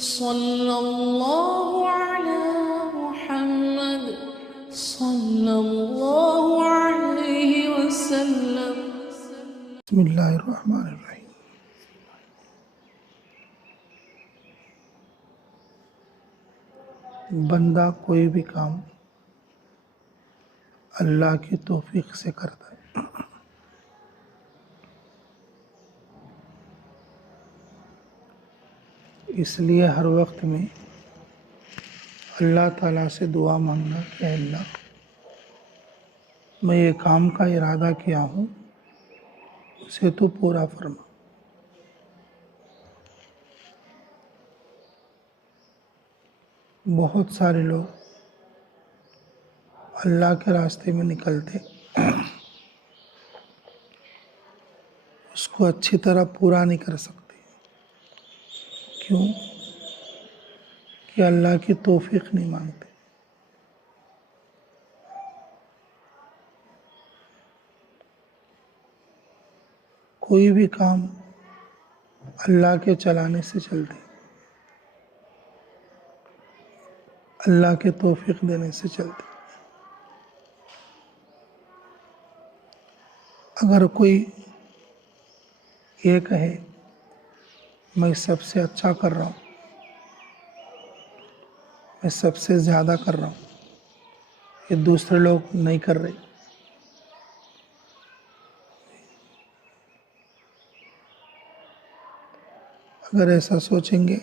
صلى الله على محمد صلى الله عليه وسلم. بسم اللہ الرحمن الرحیم. بندہ کوئی بھی کام اللہ کی توفیق سے کرتا ہے. اس لیے ہر وقت میں اللہ تعالیٰ سے دعا مانگنا کہ اللہ میں یہ کام کا ارادہ کیا ہوں اسے تو پورا فرما. بہت سارے لوگ اللہ کے راستے میں نکلتے اس کو اچھی طرح پورا نہیں کر سکتے. کیوں؟ کہ اللہ کی توفیق نہیں مانگتے. کوئی بھی کام اللہ کے چلانے سے چلتے، اللہ کے توفیق دینے سے چلتے. اگر کوئی یہ کہے میں سب سے اچھا کر رہا ہوں، میں سب سے زیادہ کر رہا ہوں، یہ دوسرے لوگ نہیں کر رہے، اگر ایسا سوچیں گے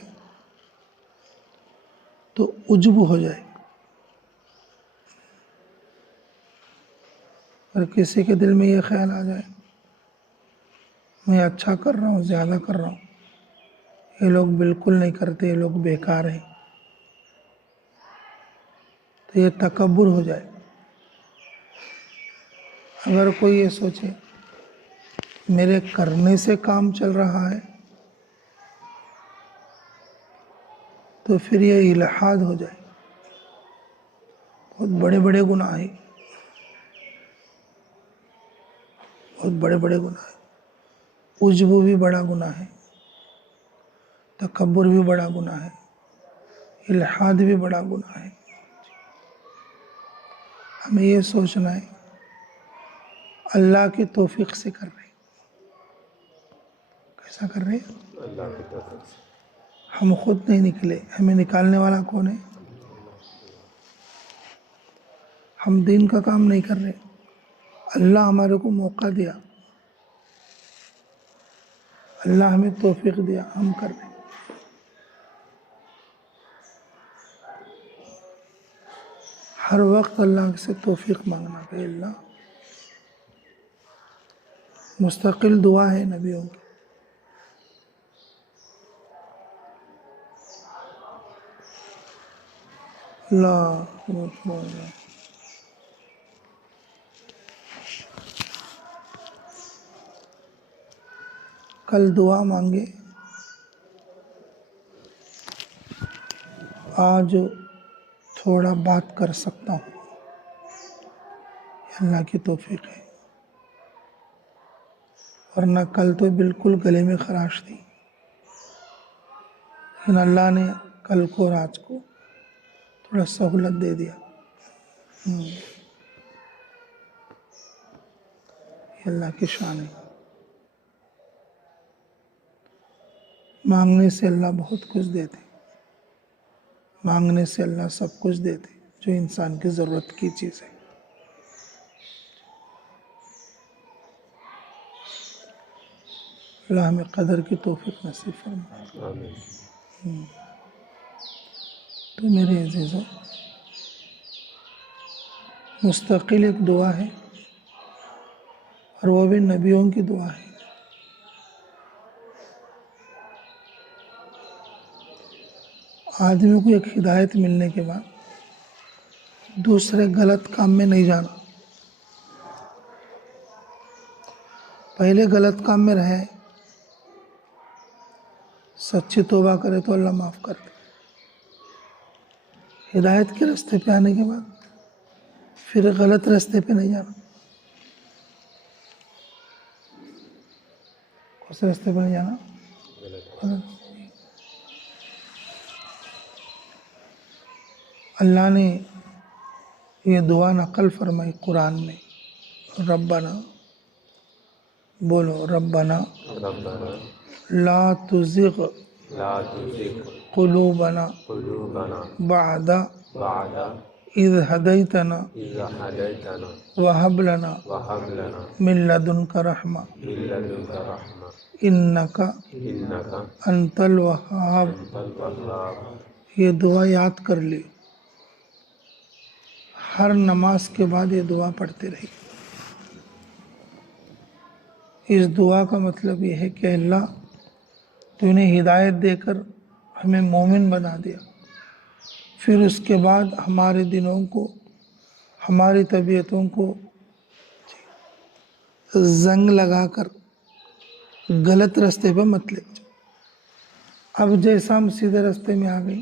تو عجب ہو جائے. اگر کسی کے دل میں یہ خیال آ جائے میں اچھا کر رہا ہوں، زیادہ کر رہا ہوں، یہ لوگ بالکل نہیں کرتے، یہ لوگ بیکار ہیں، تو یہ تکبر ہو جائے. اگر کوئی یہ سوچے میرے کرنے سے کام چل رہا ہے تو پھر یہ الحاد ہو جائے. بہت بڑے بڑے گناہ ہیں، بہت بڑے بڑے گناہ ہیں. عجب بھی بڑا گناہ ہے، تکبر بھی بڑا گناہ ہے، الحاد بھی بڑا گناہ ہے. ہمیں یہ سوچنا ہے اللہ کی توفیق سے کر رہے ہیں. کیسا کر رہے ہیں؟ اللہ کی توفیق سے. ہم خود نہیں نکلے، ہمیں نکالنے والا کون ہے؟ ہم دین کا کام نہیں کر رہے، اللہ ہمارے کو موقع دیا، اللہ ہمیں توفیق دیا، ہم کر رہے ہیں. ہر وقت اللہ سے توفیق مانگنا کہ اللہ. مستقل دعا ہے نبیوں کی. اللہ کل دعا مانگے، آج تھوڑا بات کر سکتا ہوں، یہ اللہ کی توفیق ہے، ورنہ کل تو بالکل گلے میں خراش تھی. لیکن اللہ نے کل کو اور آج کو تھوڑا سہولت دے دیا. یہ اللہ کی شان ہے. مانگنے سے اللہ بہت کچھ دیتے، مانگنے سے اللہ سب کچھ دیتے جو انسان کی ضرورت کی چیز ہے. اللہ ہمیں قدر کی توفیق نصیب فرمائے. آمین. تو میرے عزیزوں، مستقل ایک دعا ہے اور وہ بھی نبیوں کی دعا ہے. آدمی کو ایک ہدایت ملنے کے بعد دوسرے غلط کام میں نہیں جانا. پہلے غلط کام میں رہے، سچی توبہ کرے تو اللہ معاف کر دے. ہدایت کے راستے پہ آنے کے بعد پھر غلط راستے پہ نہیں جانا. کس راستے پہ نہیں جانا؟ غلط. اللہ نے یہ دعا نقل فرمائی قرآن میں، ربنا، بولو ربنا ربنا لا تزغ لا تزغ قلوبنا قلوبنا بعد بعد إذ هديتنا إذ هديتنا وهب لنا وهب لنا من لدنك رحمة من لدنك رحمة إنك إنك أنت الوهاب۔ أنت الوهاب۔ یہ دعا یاد کر لی، ہر نماز کے بعد یہ دعا پڑھتے رہی۔ اس دعا کا مطلب یہ ہے کہ اللہ تو نے ہدایت دے کر ہمیں مومن بنا دیا، پھر اس کے بعد ہمارے دلوں کو، ہماری طبیعتوں کو زنگ لگا کر غلط راستے پہ مت لے جاؤ۔ اب جیسا ہم سیدھے راستے میں آ گئی،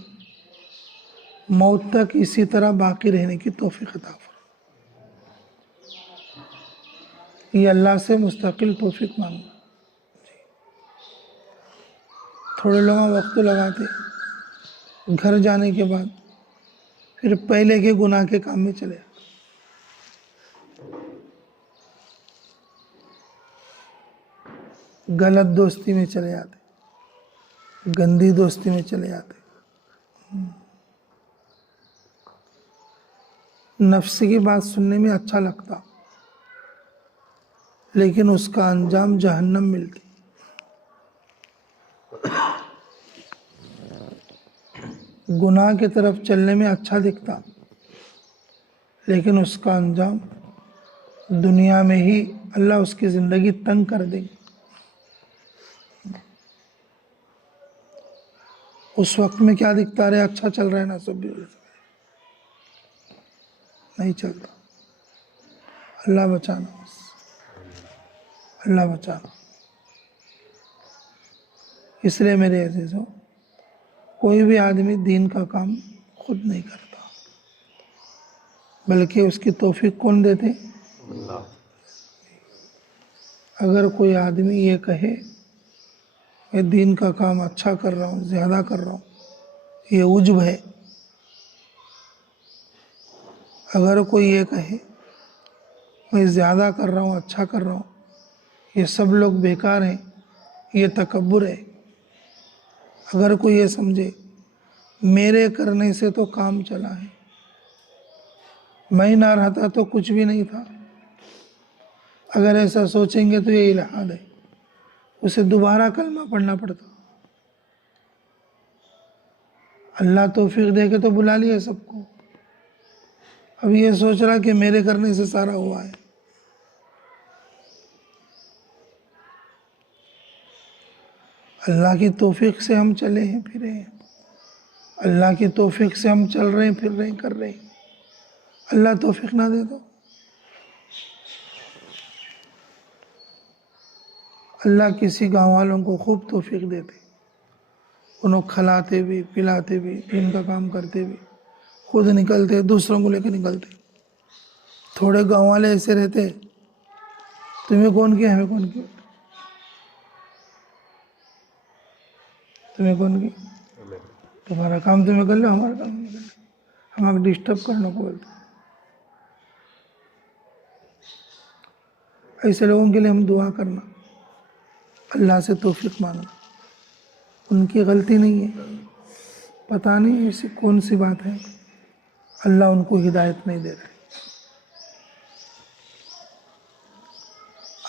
موت تک اسی طرح باقی رہنے کی توفیق عطا فرما۔ یہ اللہ سے مستقل توفیق مانگنا۔ تھوڑے لوگ وقت لگاتے گھر جانے کے بعد پھر پہلے کے گناہ کے کام میں چلے جاتے، غلط دوستی میں چلے جاتے، گندی دوستی میں چلے جاتے، نفس کی بات سننے میں اچھا لگتا لیکن اس کا انجام جہنم ملتی۔ گناہ کی طرف چلنے میں اچھا دکھتا لیکن اس کا انجام دنیا میں ہی اللہ اس کی زندگی تنگ کر دیں گے۔ اس وقت میں کیا دکھتا رہے، اچھا چل رہا ہے نا، سب بھی نہیں چلتا۔ اللہ بچانا، بس اللہ بچانا۔ اس لیے میرے عزیزوں، کوئی بھی آدمی دین کا کام خود نہیں کرتا، بلکہ اس کی توفیق کون دیتے؟ اللہ۔ اگر کوئی آدمی یہ کہے میں دین کا کام اچھا کر رہا ہوں، زیادہ کر رہا ہوں، یہ عجب ہے۔ اگر کوئی یہ کہے میں زیادہ کر رہا ہوں، اچھا کر رہا ہوں، یہ سب لوگ بیکار ہیں، یہ تکبر ہے۔ اگر کوئی یہ سمجھے میرے کرنے سے تو کام چلا ہے، میں نہ رہتا تو کچھ بھی نہیں تھا، اگر ایسا سوچیں گے تو یہ الحاد ہے، اسے دوبارہ کلمہ پڑھنا پڑتا۔ اللہ توفیق دے کے تو بلا لیا سب کو، اب یہ سوچ رہا کہ میرے کرنے سے سارا ہوا ہے۔ اللہ کی توفیق سے ہم چلے ہیں، پھرے ہیں، اللہ کی توفیق سے ہم چل رہے ہیں، پھر رہے ہیں، کر رہے ہیں۔ اللہ توفیق نہ دے دو، اللہ کسی گاؤں والوں کو خوب توفیق دیتے، انہوں کھلاتے بھی، پلاتے بھی، دین کا کام کرتے بھی، خود نکلتے، دوسروں کو لے کے نکلتے۔ تھوڑے گاؤں والے ایسے رہتے، تمہیں کون کیا، ہمیں کون کیا، تمہیں کون کی، تمہارا کام تمہیں کر لو، ہمارا کام نہیں کر لو، ہمیں ڈسٹرب کرنا کو بولتے۔ ایسے لوگوں کے لیے ہم دعا کرنا، اللہ سے توفیق مانگنا۔ ان کی غلطی نہیں ہے، پتہ نہیں ایسی کون سی بات ہے، اللہ ان کو ہدایت نہیں دے رہے۔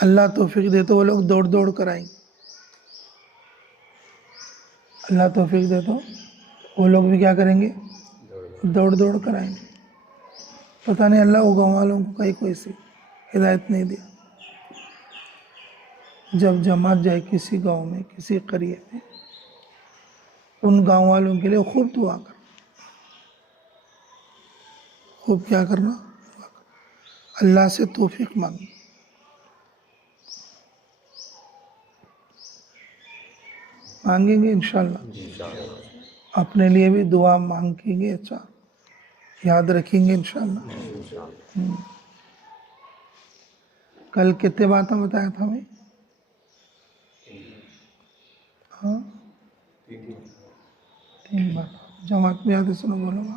اللہ توفیق دے تو وہ لوگ دوڑ دوڑ کر آئیں گے، اللہ توفیق دے تو وہ لوگ بھی کیا کریں گے، دوڑ دوڑ کر آئیں گے۔ پتہ نہیں اللہ وہ گاؤں والوں کو کہیں کوئی سی ہدایت نہیں دیا۔ جب جماعت جائے کسی گاؤں میں، کسی قریے میں، ان گاؤں والوں کے لیے خوب دعا کرنا، خوب کیا کرنا، اللہ سے توفیق مانگنا۔ مانگیں گے انشاءاللہ، اپنے لیے بھی دعا مانگیں گے، اچھا یاد رکھیں گے انشاءاللہ۔ کل کتنے باتیں بتایا تھا ہمیں؟ ہاں، 3 بات۔ جماعت میں یاد ہے، سنو، بولو گا۔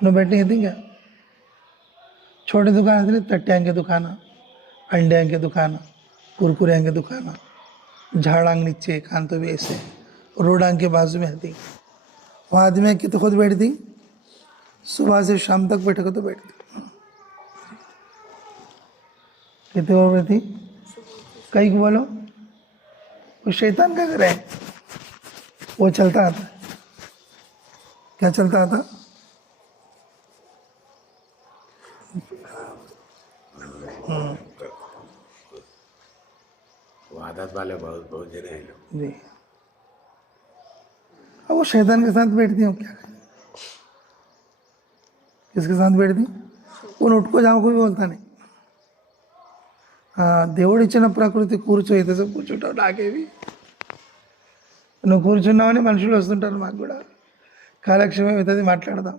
انہوں بیٹھنے تھی کیا چھوٹی دکان تھی تٹیاں کی دکان انڈیاں کی دکان کرکریاں کی دکان جھاڑانگ نیچے کان تو بھی ایسے روڈانگ کے بازو میں آتی وہاں آدمی کی تو خود بیٹھتی صبح سے شام تک بیٹھے کو تو بیٹھتی کتنے اور بیٹھی کئی کو بولو وہ شیطان کا گھر ہے وہ چلتا آتا کیا چلتا آتا وہ عادت والے بہت جنے ہیں لوگ. جی اب وہ شیطان کے ساتھ بیٹھتی ہوں کیا کریں کس کے ساتھ بیٹھتی ان اٹھ جاؤ کوئی بولتا نہیں దేవుడు ఇచ్చిన ప్రకృతి కూర్చో ఇంతసేపు కూర్చుంటావు నాకేవి నువ్వు కూర్చున్నావని మనుషులు వస్తుంటారు మాకు కూడా కాలక్షేమం అవుతుంది మాట్లాడదాం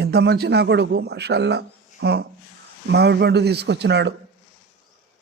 ఇంత మంచి నా కొడుకు మాషాల్లా, మామిడి పండు తీసుకొచ్చినాడు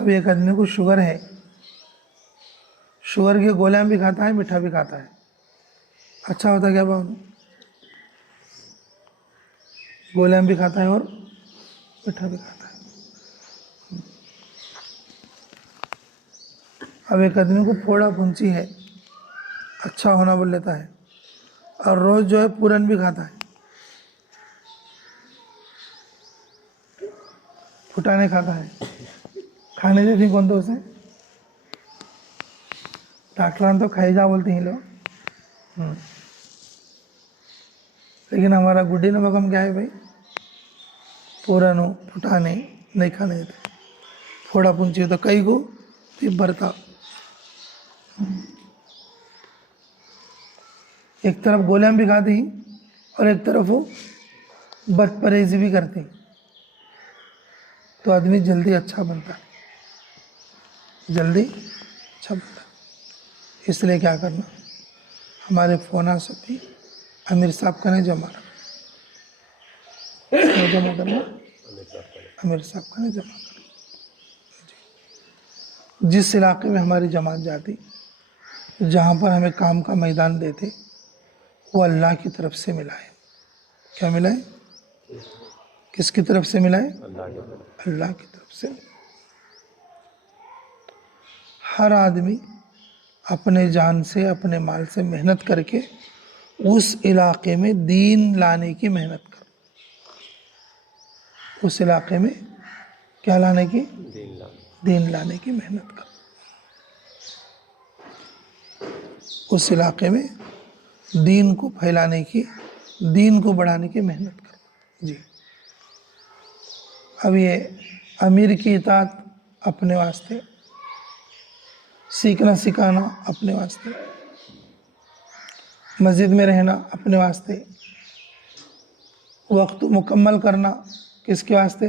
اب ایک آدمی کو شوگر ہے، شوگر کے گولیاں بھی کھاتا ہے، میٹھا بھی کھاتا ہے، اچھا ہوتا کیا باؤ؟ گولیاں بھی کھاتا ہے اور میٹھا بھی کھاتا ہے۔ اب ایک آدمی کو پھوڑا پھنچی ہے، اچھا ہونا بول لیتا ہے، اور روز جو ہے پورن بھی کھاتا ہے، پھٹانے کھاتا ہے، کھانے دیتی کون تو اسے؟ ڈاکٹران تو کھائی جا بولتے ہیں لوگ، لیکن ہمارا گڈی نمک ہم کیا ہے بھائی؟ پورن ہو، پھٹانے نہیں کھانے دیتے، پھوڑا پھنچی ہو تو کئی کو پھر بھرتا، ایک طرف گولیاں بھی کھاتی اور ایک طرف وہ بد پرہیزی بھی کرتی، تو آدمی جلدی اچھا بنتا ہے، جلدی اچھا بنتا ہے۔ اس لیے کیا کرنا، ہمارے فونا سے بھی امیر صاحب کا نہیں جمع رہا، جمع کرنا، امیر صاحب کا نہیں جمع کرنا۔ جس علاقے میں ہماری جماعت جاتی، جہاں پر ہمیں کام کا میدان دیتے، وہ اللہ کی طرف سے ملا ہے۔ کیا ملا ہے؟ کس کی طرف سے ملا ہے؟ اللہ کی طرف سے۔ ہر آدمی اپنے جان سے، اپنے مال سے محنت کر کے اس علاقے میں دین لانے کی محنت کر، اس علاقے میں کیا لانے کی؟ دین لانے کی محنت کر، اس علاقے میں دین کو پھیلانے کی، دین کو بڑھانے کی محنت کر۔ جی اب یہ امیر کی اطاعت اپنے واسطے، سیکھنا سکھانا اپنے واسطے، مسجد میں رہنا اپنے واسطے، وقت مکمل کرنا کس کے واسطے؟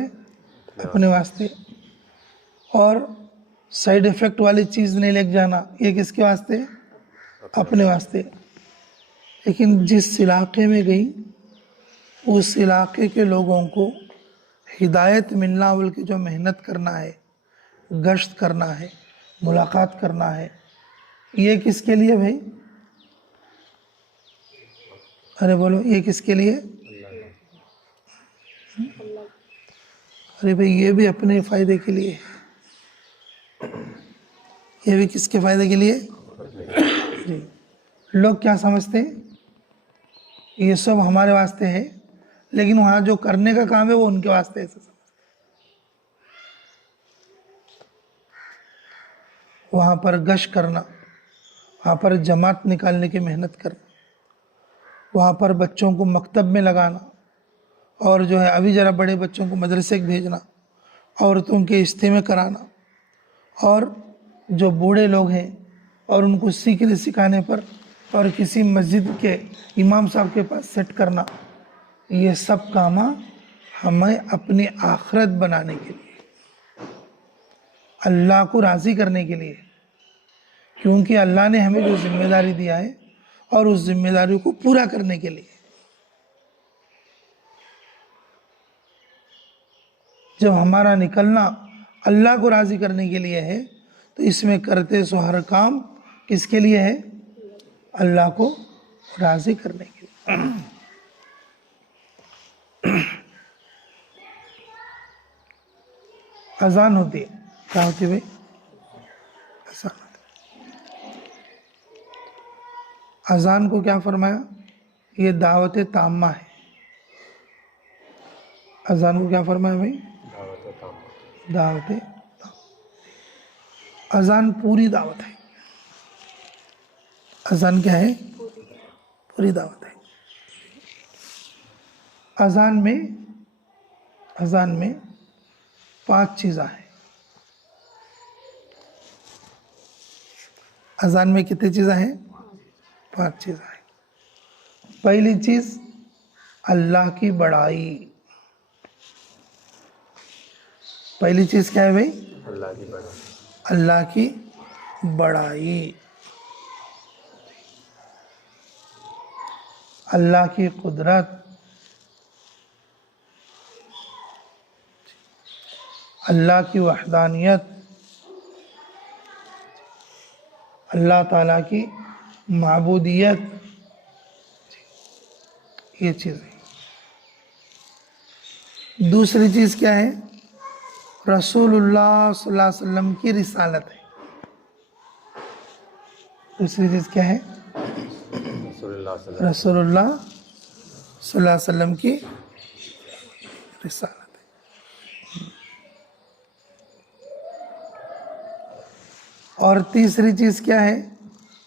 اپنے واسطے، اور سائیڈ ایفیکٹ والی چیز نہیں لے جانا، یہ کس کے واسطے؟ اپنے واسطے۔ لیکن جس علاقے میں گئی، اس علاقے کے لوگوں کو ہدایت ملنا بول کے جو محنت کرنا ہے، گشت کرنا ہے، ملاقات کرنا ہے، یہ کس کے لیے بھائی؟ ارے بولو، یہ کس کے لیے؟ ارے بھائی یہ بھی اپنے فائدے کے لیے ہے، یہ بھی کس کے فائدے کے لیے؟ جی لوگ کیا سمجھتے ہیں؟ یہ سب ہمارے واسطے ہے، لیکن وہاں جو کرنے کا کام ہے وہ ان کے واسطے ایسا سمجھتے ہیں۔ وہاں پر گشت کرنا، وہاں پر جماعت نکالنے کی محنت کرنا، وہاں پر بچوں کو مکتب میں لگانا، اور جو ہے ابھی ذرا بڑے بچوں کو مدرسے بھیجنا، عورتوں کے اجتماع کرانا، اور جو بوڑھے لوگ ہیں اور ان کو سیکھنے سکھانے پر، اور کسی مسجد کے امام صاحب کے پاس سیٹ کرنا، یہ سب کام ہمیں اپنی آخرت بنانے کے لیے، اللہ کو راضی کرنے کے لیے، کیونکہ اللہ نے ہمیں جو ذمہ داری دیا ہے اور اس ذمہ داری کو پورا کرنے کے لیے۔ جب ہمارا نکلنا اللہ کو راضی کرنے کے لیے ہے تو اس میں کرتے سو ہر کام کس کے لیے ہے؟ اللہ کو راضی کرنے کے لیے۔ اذان ہوتی ہے، کیا ہوتی ہے بھائی؟ اذان ہوتی ہے۔ اذان کو کیا فرمایا؟ یہ دعوت تامہ ہے۔ اذان کو کیا فرمایا بھائی؟ دعوت تامہ۔ اذان پوری دعوت ہے۔ اذان کیا ہے؟ پوری دعوت ہے۔ اذان میں 5 چیزیں ہیں۔ اذان میں کتنی چیزیں ہیں؟ 5 چیزیں ہیں۔ پہلی چیز اللہ کی بڑائی۔ پہلی چیز کیا ہے بھائی؟ اللہ کی بڑائی۔ اللہ کی بڑائی، اللہ کی قدرت، اللہ کی وحدانیت، اللہ تعالیٰ کی معبودیت، یہ چیز ہے۔ دوسری چیز کیا ہے؟ رسول اللہ صلی اللہ علیہ وسلم کی رسالت ہے۔ دوسری چیز کیا ہے؟ رسول اللہ صلی اللہ رسول اللہ صلی اللہ علیہ وسلم کی رسالت ہے۔ اور تیسری چیز کیا ہے؟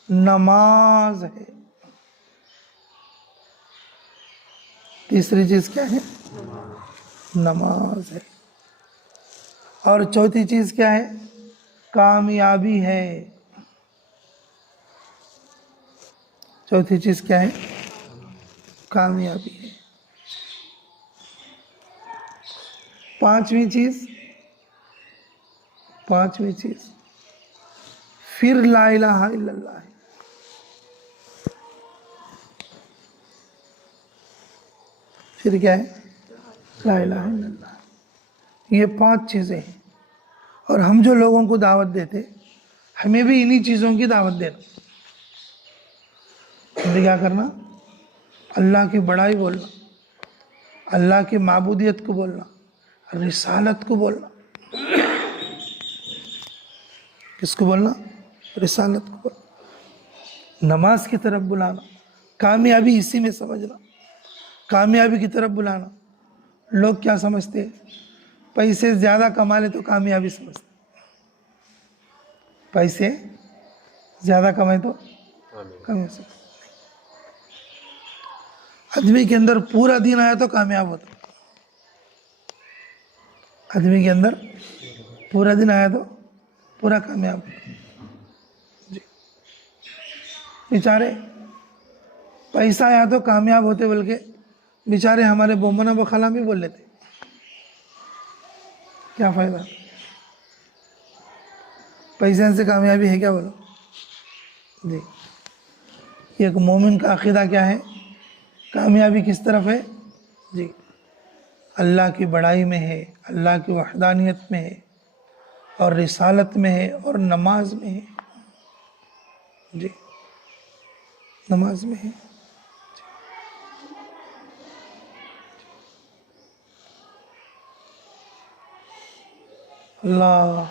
نماز ہے۔ تیسری چیز کیا ہے؟ نماز ہے۔ اور چوتھی چیز کیا ہے؟ کامیابی ہے۔ چوتھی چیز کیا ہے؟ کامیابی ہے۔ پانچویں چیز پھر لا الہ الا اللہ ہے۔ پھر کیا ہے؟ لا الہ الا اللہ۔ یہ 5 چیزیں ہیں، اور ہم جو لوگوں کو دعوت دیتے ہمیں بھی انہی چیزوں کی دعوت دینا۔ ہمیں کیا کرنا؟ اللہ کی بڑائی بولنا، اللہ کی معبودیت کو بولنا، رسالت کو بولنا۔ کس کو بولنا؟ رسالت کو بولنا، نماز کی طرف بلانا، کامیابی اسی میں سمجھنا، کامیابی کی طرف بلانا۔ لوگ کیا سمجھتے ہیں؟ پیسے زیادہ کما لے تو کامیابی سمجھتے، پیسے زیادہ کمائے تو کامیابی سمجھتے۔ آدمی کے اندر پورا دن آیا تو کامیاب ہوتا، آدمی کے اندر پورا دن آیا تو پورا کامیاب ہوتا۔ جی بیچارے پیسہ آیا تو کامیاب ہوتے، بلکہ بیچارے ہمارے بومنا بخلا بھی بول لیتے، کیا فائدہ؟ پیسے سے کامیابی ہے کیا؟ بولو جی۔ ایک مومن کا عقیدہ کیا ہے؟ کامیابی کس طرف ہے؟ جی اللہ کی بڑائی میں ہے، اللہ کی وحدانیت میں ہے، اور رسالت میں ہے، اور نماز میں ہے۔ جی نماز میں ہے۔ اللہ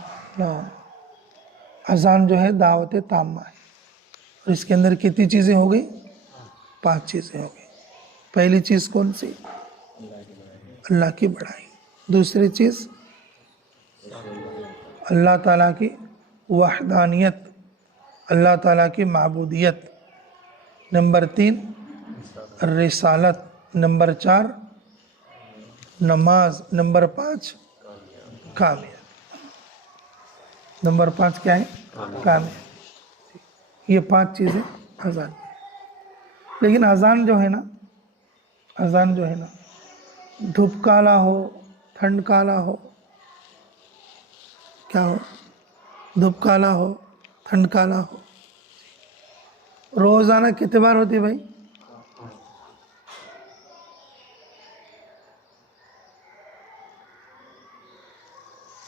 اذان جو ہے دعوت تامہ ہے، اور اس کے اندر کتنی چیزیں ہو گئی؟ 5 چیزیں ہو گئی۔ پہلی چیز کون سی؟ اللہ کی بڑائی۔ دوسری چیز اللہ تعالیٰ کی وحدانیت، اللہ تعالیٰ کی معبودیت۔ نمبر 3 رسالت۔ نمبر 4 نماز۔ نمبر 5 کامیاب۔ نمبر 5 کیا ہے؟ کامیاب۔ یہ 5 چیزیں اذان میں۔ لیکن اذان جو ہے نا، دھوپ کالا ہو، ٹھنڈ کالا ہو، کیا ہو؟ دھوپ کالا ہو، ٹھنڈ کالا ہو، روزانہ کتنے بار ہوتی ہے بھائی؟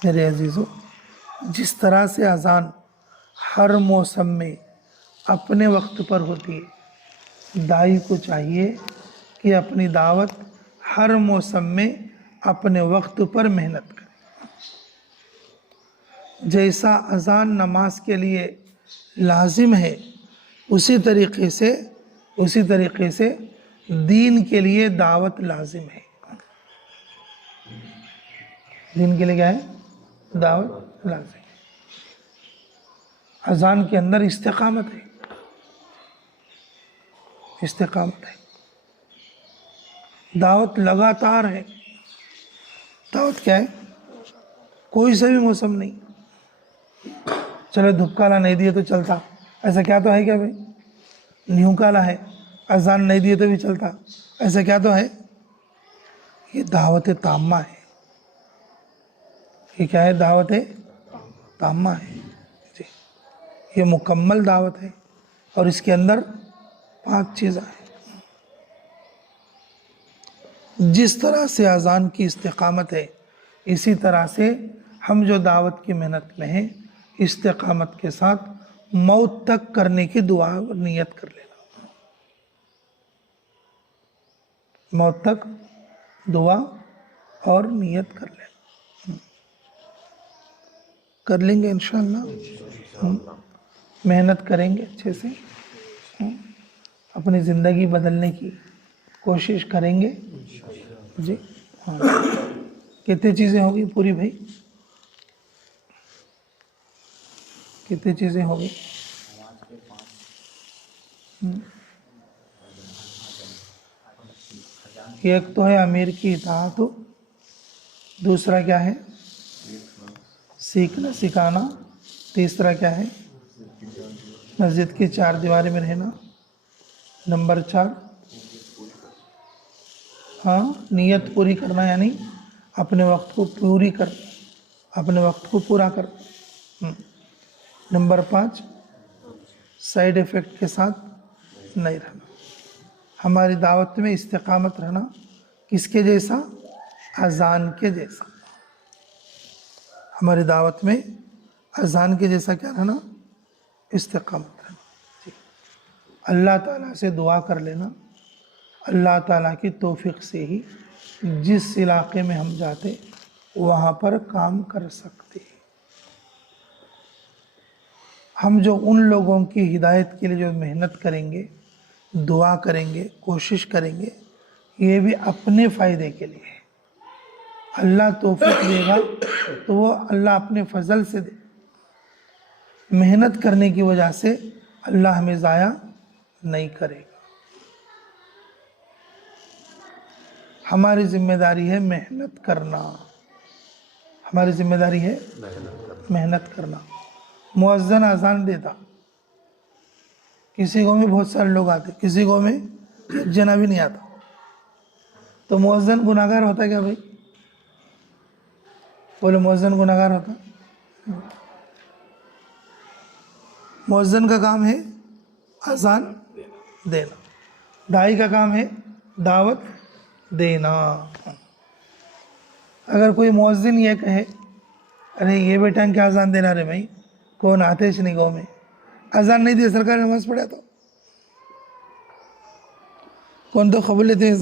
میرے عزیزو، جس طرح سے اذان ہر موسم میں اپنے وقت پر ہوتی ہے، داعی کو چاہیے کہ اپنی دعوت ہر موسم میں اپنے وقت پر محنت کرے۔ جیسا اذان نماز کے لیے لازم ہے، اسی طریقے سے دین کے لیے دعوت لازم ہے۔ دین کے لیے کیا ہے؟ دعوت لازم ہے۔ اذان کے اندر استقامت ہے، دعوت لگاتار ہے۔ دعوت کیا ہے؟ کوئی سا بھی موسم نہیں، چلو دھوپ کالا نہیں دیے تو چلتا، ایسا کیا تو ہے کیا بھائی؟ نیو کالا ہے، اذان نہیں دیے تو بھی چلتا، ایسا کیا تو ہے؟ یہ دعوت تامہ ہے۔ یہ کیا ہے؟ دعوت تامہ ہے جی، یہ مکمل دعوت ہے، اور اس کے اندر 5 چیزیں ہیں۔ جس طرح سے اذان کی استقامت ہے، اسی طرح سے ہم جو دعوت کی محنت میں ہیں، استقامت کے ساتھ موت تک کرنے کی دعا اور نیت کر لینا، موت تک دعا اور نیت کر لینا، کر لیں گے انشاءاللہ، محنت کریں گے اچھے سے، اپنی زندگی بدلنے کی کوشش کریں گے جی۔ ہاں کتنی چیزیں ہوگی پوری بھائی، کتنی چیزیں ہوگی؟ ایک تو ہے امیر کی اطاعت، دوسرا کیا ہے سیکھنا سکھانا، تیسرا کیا ہے مسجد کی چار دیواری میں رہنا، نمبر 4 ہاں نیت پوری کرنا، یعنی اپنے وقت کو پوری کر، اپنے وقت کو پورا کر، نمبر 5 سائیڈ ایفیکٹ کے ساتھ نہیں رہنا، ہماری دعوت میں استقامت رہنا، کس کے جیسا؟ اذان کے جیسا، ہماری دعوت میں اذان کے جیسا کیا رہنا؟ استقامت رہنا جی۔ اللہ تعالیٰ سے دعا کر لینا، اللہ تعالیٰ کی توفیق سے ہی جس علاقے میں ہم جاتے وہاں پر کام کر سکتے، ہم جو ان لوگوں کی ہدایت کے لیے جو محنت کریں گے، دعا کریں گے، کوشش کریں گے، یہ بھی اپنے فائدے کے لیے ہے، اللہ توفیق دے گا تو وہ اللہ اپنے فضل سے دے، محنت کرنے کی وجہ سے اللہ ہمیں ضائع نہیں کرے گا، ہماری ذمہ داری ہے محنت کرنا، ہماری ذمہ داری ہے محنت کرنا۔ مؤذن اذان دیتا، کسی گاؤں میں بہت سارے لوگ آتے، کسی گاؤں میں ایک جنا بھی نہیں آتا، تو مؤذن گناہگار ہوتا کیا بھائی؟ بولے مؤذن گناہگار ہوتا؟ مؤذن کا کام ہے اذان دینا، داعی کا کام ہے دعوت دینا۔ اگر کوئی مؤذن یہ کہے ارے یہ بیٹا کیا اذان دینا رے بھائی، کون آتے اس نہیں گاؤں میں، اذان نہیں دی سرکار نماز پڑھا تو کون تو قبول لیتے ہیں،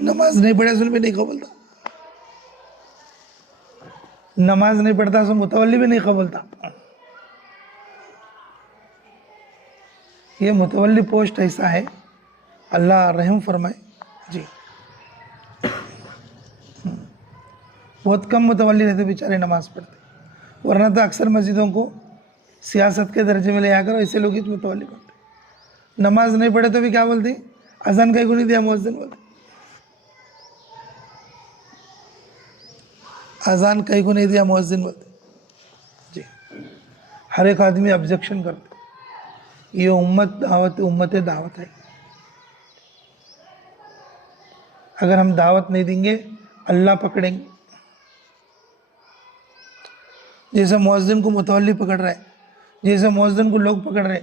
نماز نہیں پڑھا سن بھی نہیں قبولتا، نماز نہیں پڑھتا سن متولی بھی نہیں قبولتا، یہ متولی پوسٹ ایسا ہے، اللہ رحم فرمائے جی، بہت کم متولی رہتے بیچارے نماز پڑھتے، ورنہ تو اکثر مسجدوں کو سیاست کے درجے میں لے آ کر ایسے لوگ ہی متولی پڑھتے، نماز نہیں پڑھے تو بھی کیا بولتے؟ اذان کہیں کو نہیں دیا مؤذن بولتے، اذان کہیں کو نہیں دیا مؤذن بولتے جی۔ ہر ایک آدمی آبجیکشن کرتے، یہ امت دعوت ہے، اگر ہم دعوت نہیں دیں گے اللہ پکڑیں گے، جیسے مؤذن کو متولی پکڑ رہا ہے، جیسے مؤذن کو لوگ پکڑ رہے،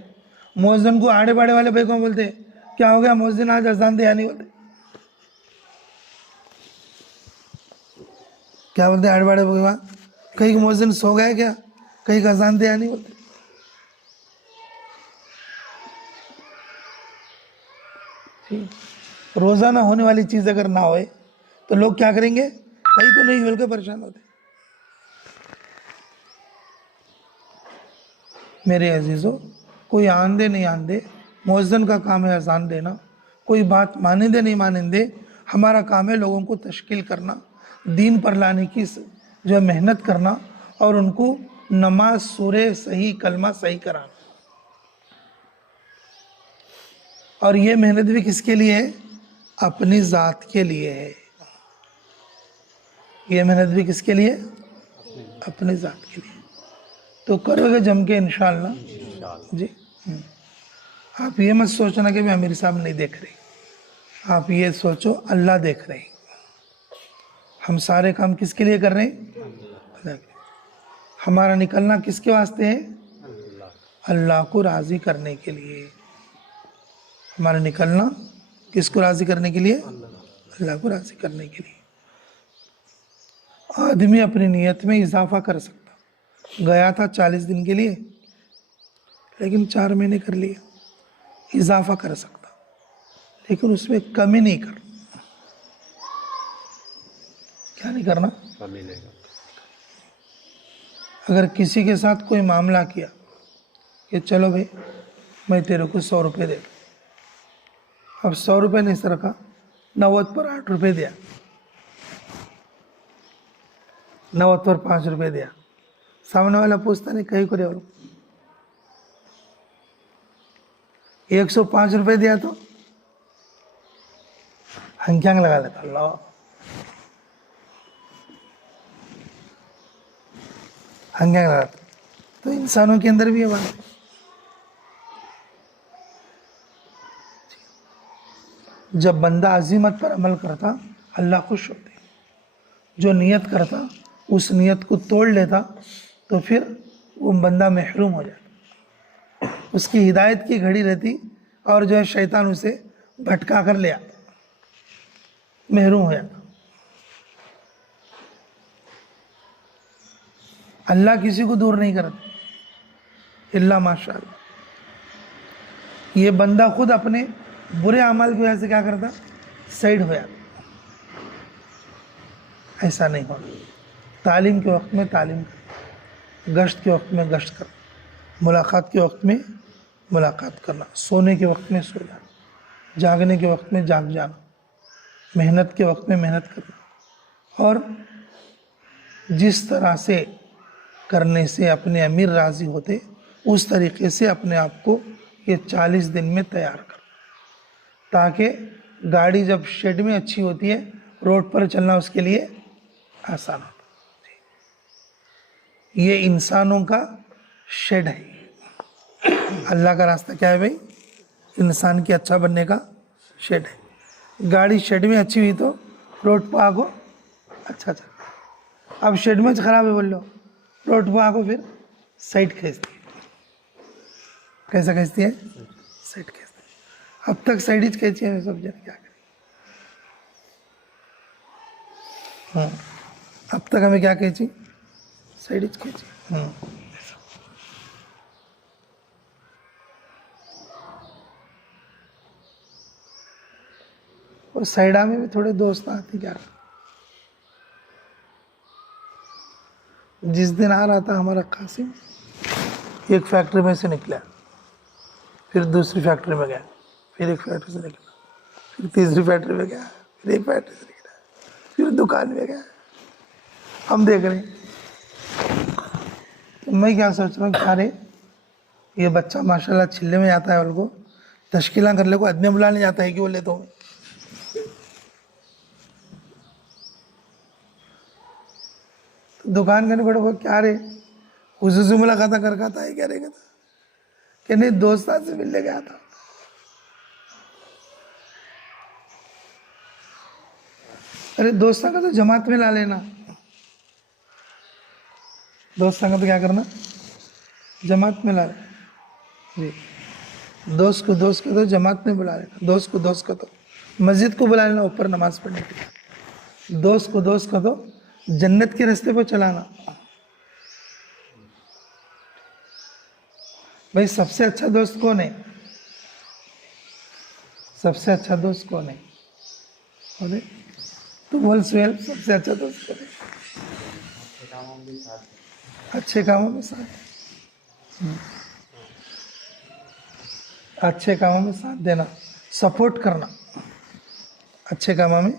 مؤذن کو آڑے باڑے والے بھائی کو بولتے کیا ہو گیا مؤذن آج اذان دیا نہیں، بولتے کیا بولتے آڑے باڑے بھائی، کہیں مؤذن سو گیا کیا، کہیں کا اذان دیا نہیں، بولتے روزانہ ہونے والی چیز اگر نہ ہوئے تو لوگ کیا کریں گے، کہیں کو نہیں بول کے پریشان ہوتے۔ میرے عزیزو، کوئی آندے نہیں آندے، مؤذن کا کام ہے اذان دینا، کوئی بات مانیں دے نہیں مانیں دے، ہمارا کام ہے لوگوں کو تشکیل کرنا، دین پر لانے کی جو ہے محنت کرنا، اور ان کو نماز سورہ صحیح کلمہ صحیح کرانا، اور یہ محنت بھی کس کے لیے ہے؟ اپنی ذات کے لیے ہے، یہ محنت بھی کس کے لیے؟ اپنی ذات کے لیے، تو کرو گے جم کے انشاءاللہ جی۔ آپ یہ مت سوچنا کہ میں امیر صاحب نہیں دیکھ رہی، آپ یہ سوچو اللہ دیکھ رہے ہیں، ہم سارے کام کس کے لیے کر رہے ہیں؟ اللہ کے لیے۔ ہمارا نکلنا کس کے واسطے ہے؟ اللہ کو راضی کرنے کے لیے، ہمارا نکلنا کس کو راضی کرنے کے لیے؟ اللہ کو راضی کرنے کے لیے۔ آدمی اپنی نیت میں اضافہ کر سکتا، گیا تھا 40 دن کے لیے، لیکن 4 مہینے کر لیے، اضافہ کر سکتا، لیکن اس میں کمی نہیں کرنا. کیا نہیں کرنا؟ کمی نہیں کرنا. اگر کسی کے ساتھ کوئی معاملہ کیا کہ چلو بھائی میں تیرے کو 100 روپے دے دوں، اب 100 روپے نہیں سے رکھا، 90 پر 8 روپے دیا، 90 پر 5 روپے دیا. سامنے والا پوچھتا نہیں کہیں کو دے 105 روپے دیا تو ہنکیانگ لگا لیتا. اللہ، ہنکیانگ لگاتا. تو انسانوں کے اندر بھی یہ بات ہے. جب بندہ عزیمت پر عمل کرتا اللہ خوش ہوتے، جو نیت کرتا اس نیت کو توڑ لیتا تو پھر وہ بندہ محروم ہو جاتا. اس کی ہدایت کی گھڑی رہتی اور جو ہے شیطان اسے بھٹکا کر لے آتا، محروم ہو جاتا. اللہ کسی کو دور نہیں کرتا اللہ ماشاء اللہ. یہ بندہ خود اپنے برے اعمال کی وجہ سے کیا کرتا؟ سائڈ ہو جاتا. ایسا نہیں ہونا. تعلیم کے وقت میں تعلیم کرنا، گشت کے وقت میں گشت کرنا، ملاقات کے وقت میں ملاقات کرنا، سونے کے وقت میں سو جانا، جاگنے کے وقت میں جاگ جانا، محنت کے وقت میں محنت کرنا. اور جس طرح سے کرنے سے اپنے امیر راضی ہوتے اس طریقے سے اپنے آپ کو یہ 40 دن میں تیار کر، تاکہ گاڑی جب شیڈ میں اچھی ہوتی ہے روڈ پر چلنا اس کے لیے آسان ہوتا. یہ انسانوں کا شیڈ ہے. اللہ کا راستہ کیا ہے بھائی؟ انسان کے اچھا بننے کا شیڈ ہے. گاڑی شیڈ میں اچھی ہوئی تو روڈ پہ آگو اچھا چلتا. اب شیڈ میں خراب ہے بول لو، روڈ پہ آگو پھر سائڈ کھینچتی ہے. کیسا کھینچتی ہے؟ سائڈ کھینچتی ہے. اب تک سائڈ ہی کھینچی ہے سب جن. کیا کریں؟ اب تک ہمیں کیا کھینچی؟ سائڈ ہی کھینچی. اور سائڈا میں بھی تھوڑے دوست آتے. کیا جس دن آ رہا تھا ہمارا قاسم، ایک فیکٹری میں سے نکلا، پھر دوسری فیکٹری میں گیا، پھر ایک فیکٹری سے نکلا، پھر تیسری فیکٹری میں گیا، پھر ایک فیکٹری سے نکلا، پھر دکان میں گیا. ہم دیکھ رہے ہیں. تو میں کیا سوچ رہا ہوں کہ ارے یہ بچہ ماشاءاللہ چلے میں جاتا ہے، اور کو تشکیلیں کر لے کو آدمی بلانے جاتا ہے کہ وہ لیتا ہوں. دکان کرنے پڑے وہ کیا رے خصوصی ملاقات کر کھاتا ہے کیا رے گا کہ نہیں دوستان سے ملنے گیا تھا. ارے دوستوں کا تو جماعت میں لا لینا. دوستوں کا تو کیا کرنا؟ جماعت میں لا لینا. جی دوست کو تو جماعت میں بلا لینا. دوست کو تو مسجد کو بلا لینا اوپر نماز پڑھنے کے لیے. دوست کو تو جنت کے راستے پہ چلانا. بھائی سب سے اچھا دوست کون ہے؟ سب سے اچھا دوست کون ہے؟ ارے تو بول سہیل، سب سے اچھا دوست کون ہے؟ اچھے کاموں میں ساتھ، اچھے کاموں میں ساتھ دینا، سپورٹ کرنا. اچھے کاموں میں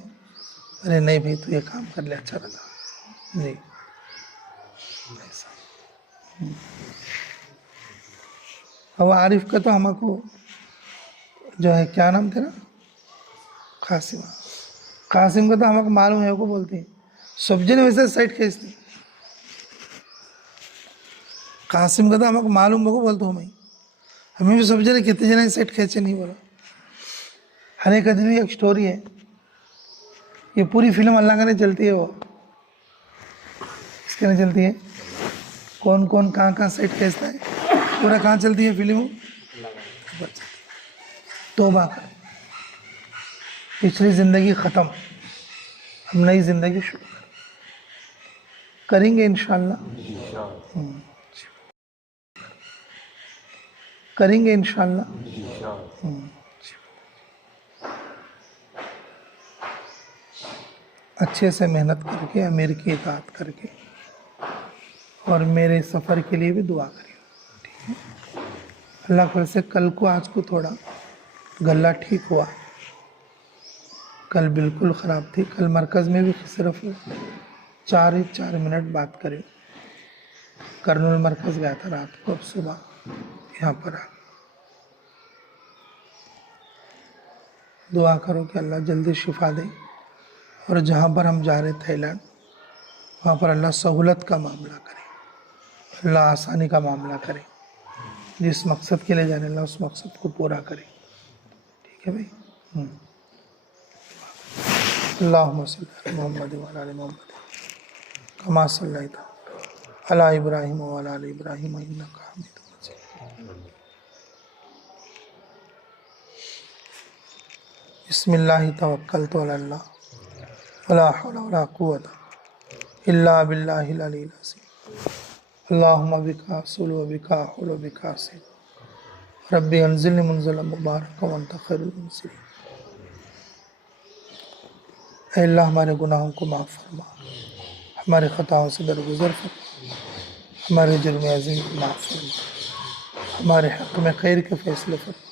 ارے نہیں بھائی تو یہ کام کر لے اچھا رہتا. جی اب عارف کا تو ہم کو جو ہے کیا نام تیرا؟ قاسم. قاسم کا تو ہم کو معلوم ہے کو بولتے ہیں سب جنے ویسے سائٹ کھینچتے. قاسم کا تو ہم کو معلوم ہے کو بولتا ہوں میں. ہمیں بھی سب جنے کتنے جنے سائٹ کھینچے نہیں بولا. ہر ایک آدمی ایک سٹوری ہے. یہ پوری فلم اللہ کا نہیں چلتی ہے. وہ کس کے نہیں چلتی ہے؟ کون کون کہاں سائٹ کھینچتا ہے پورا کہاں چلتی ہے فلم؟ توبہ کر، پچھلی زندگی ختم، ہم نئی زندگی شروع کریں گے انشاءاللہ. کریں گے انشاءاللہ. اچھے سے محنت کر کے امیر کی اطاعت کر کے اور میرے سفر کے لیے بھی دعا کریں. ٹھیک ہے. اللہ کرے سے کل کو آج کو تھوڑا گلا ٹھیک ہوا. کل بالکل خراب تھی. کل مرکز میں بھی صرف 4 منٹ بات کرے. کرنول مرکز گیا تھا رات کو. اب صبح یہاں پر آ. دعا کرو کہ اللہ جلدی شفا دے اور جہاں پر ہم جا رہے تھائی لینڈ وہاں پر اللہ سہولت کا معاملہ کرے. اللہ آسانی کا معاملہ کرے. جس مقصد کے لیے جانے اللہ اس مقصد کو پورا کرے. ٹھیک ہے بھائی. اللہم صلی علی محمد وعلی آل محمد کما صلیت علی ابراہیم وعلی آل ابراہیم انک حمید مجید. بسم اللہ توکلت علی اللہ ولا حول ولا قوة الا باللہ العلی العظیم. اللہم بک اصول و بک احول و بک اسیر ربی انزلنی منزلا مبارکا وانت خیر المنزلین. اے اللہ ہمارے گناہوں کو معاف فرما. ہمارے خطاؤں سے درگزر فرما. ہمارے جرم عظیم کو معاف فرما. ہمارے حق میں خیر کے فیصلے فرما.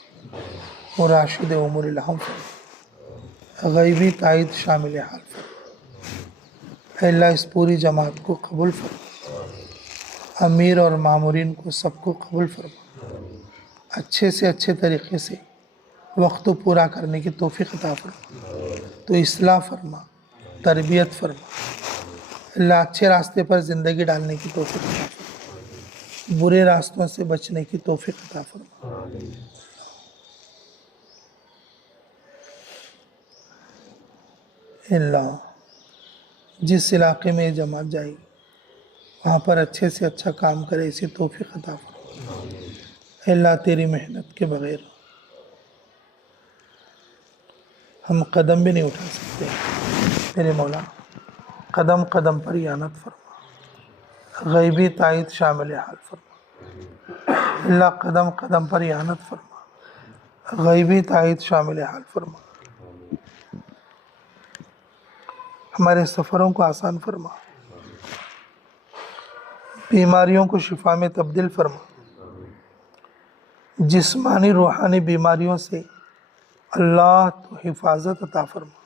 مراشد امور الہم فرما. غیبی تائید شامل حال فرما. اے اللہ اس پوری جماعت کو قبول فرما. امیر اور مامورین کو سب کو قبول فرما. اچھے سے اچھے طریقے سے وقت پورا کرنے کی توفیق عطا فرما. تو اصلاح فرما. تربیت فرما. اللہ اچھے راستے پر زندگی ڈالنے کی توفیق عطا فرما. برے راستوں سے بچنے کی توفیق عطا فرما. اللہ جس علاقے میں جماعت جائے وہاں پر اچھے سے اچھا کام کرے اسی توفیق عطا فرما. اللہ تیری محنت کے بغیر ہم قدم بھی نہیں اٹھا سکتے. میرے مولا قدم قدم پر اعانت فرما. غیبی تائید شامل حال فرما. اللہ قدم قدم پر اعانت فرما. غیبی تائید شامل حال فرما. ہمارے سفروں کو آسان فرما. بیماریوں کو شفا میں تبدیل فرما. جسمانی روحانی بیماریوں سے اللہ تو حفاظت عطا فرما.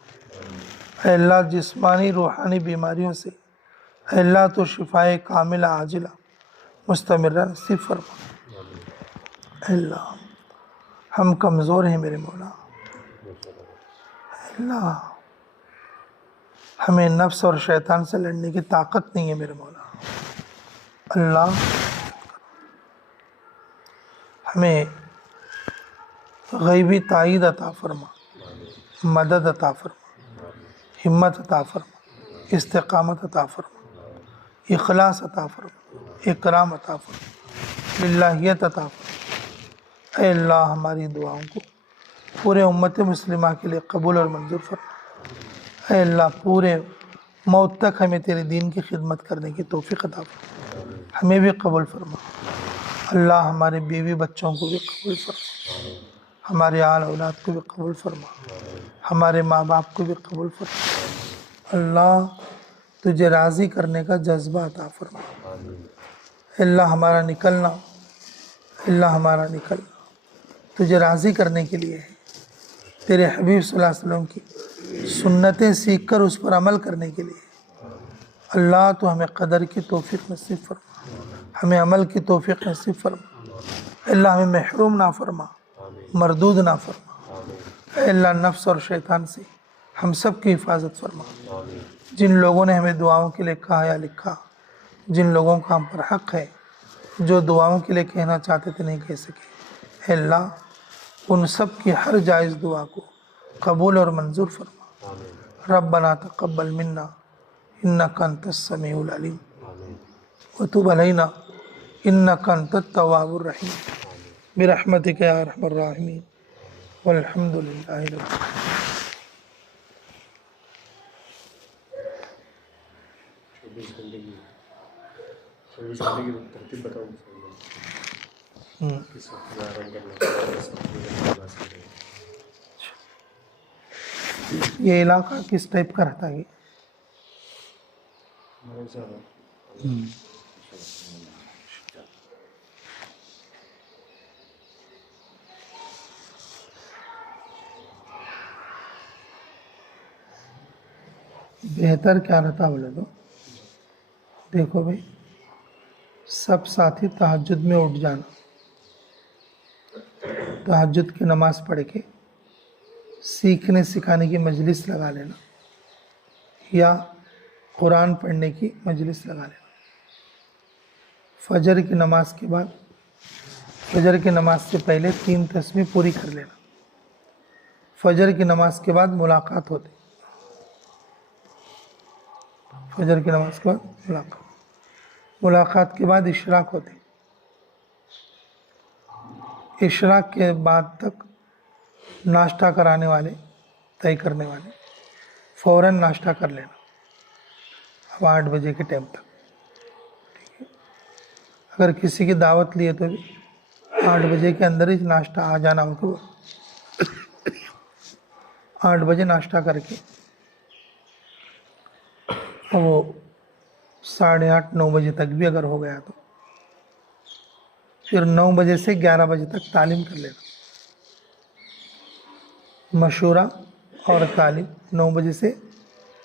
اے اللہ جسمانی روحانی بیماریوں سے اے اللہ تو شفائے کاملہ عاجلہ مستمرہ نصیب فرما. اے اللہ ہم کمزور ہیں میرے مولا. اے اللہ ہمیں نفس اور شیطان سے لڑنے کی طاقت نہیں ہے میرے مولا. اللہ ہمیں غیبی تائید عطا فرما. مدد عطا فرما. ہمت عطا فرما. استقامت عطا فرما. اخلاص عطا فرما. اکرام عطا فرما. للہیت عطا فرما. اے اللہ ہماری دعاؤں کو پورے امت مسلمہ کے لیے قبول اور منظور فرما. اے اللہ پورے موت تک ہمیں تیرے دین کی خدمت کرنے کی توفیق عطا فرما. ہمیں بھی قبول فرما. اللہ ہمارے بیوی بچوں کو بھی قبول فرما. ہمارے آل اولاد کو بھی قبول فرما. ہمارے ماں باپ کو بھی قبول فرما. اللہ تجھے راضی کرنے کا جذبہ عطا فرما. اللہ ہمارا نکلنا تجھے راضی کرنے کے لیے ہے. تیرے حبیب صلی اللہ علیہ وسلم کی سنتیں سیکھ کر اس پر عمل کرنے کے لیے. اللہ تو ہمیں قدر کی توفیق نصیب فرما. ہمیں عمل کی توفیق نصیب فرما. اللہ ہمیں محروم نہ فرما. مردود نہ فرما. اے اللہ نفس اور شیطان سے ہم سب کی حفاظت فرما. جن لوگوں نے ہمیں دعاؤں کے لیے کہا یا لکھا, جن لوگوں کا ہم پر حق ہے, جو دعاؤں کے لیے کہنا چاہتے تھے نہیں کہہ سکے, اے اللہ ان سب کی ہر جائز دعا کو قبول اور منظور فرما. ربنا تقبل منا انک انت السمیع العلیم وتب علینا انک انت التواب الرحیم برحمتک یا ارحم الراحمین والحمد للہ رب العالمین. چوبیس گھنٹے کی ترتیب بتاؤں. کس وقت میں آرام کرنا ہے، کس وقت میں نماز کریں. یہ علاقہ کس ٹائپ کا رہتا ہے؟ بہتر کیا رہتا بولے تو دیکھو بھائی، سب ساتھی تہجد میں اٹھ جانا، تہجد کی نماز پڑھ کے سیکھنے سکھانے کی مجلس لگا لینا یا قرآن پڑھنے کی مجلس لگا لینا. فجر کی نماز کے بعد، فجر کی نماز سے پہلے 3 تسبیح پوری کر لینا. فجر کی نماز کے بعد ملاقات ہوتی، فجر کی نماز کے بعد ملاقات کے بعد اشراق ہوتی. اشراق کے بعد تک ناشتہ کرانے والے، طے کرنے والے فوراً ناشتہ کر لینا. اب 8 بجے کے ٹائم تک ٹھیک ہے. اگر کسی کی دعوت لیے تو بھی 8 بجے کے اندر ہی ناشتہ آ جانا ہو تو 8 بجے ناشتہ کر کے وہ 8:30 9 بجے تک بھی اگر ہو گیا تو پھر 9 بجے سے 11 بجے تک تعلیم کر لینا. مشورہ اور تعلیم 9 بجے سے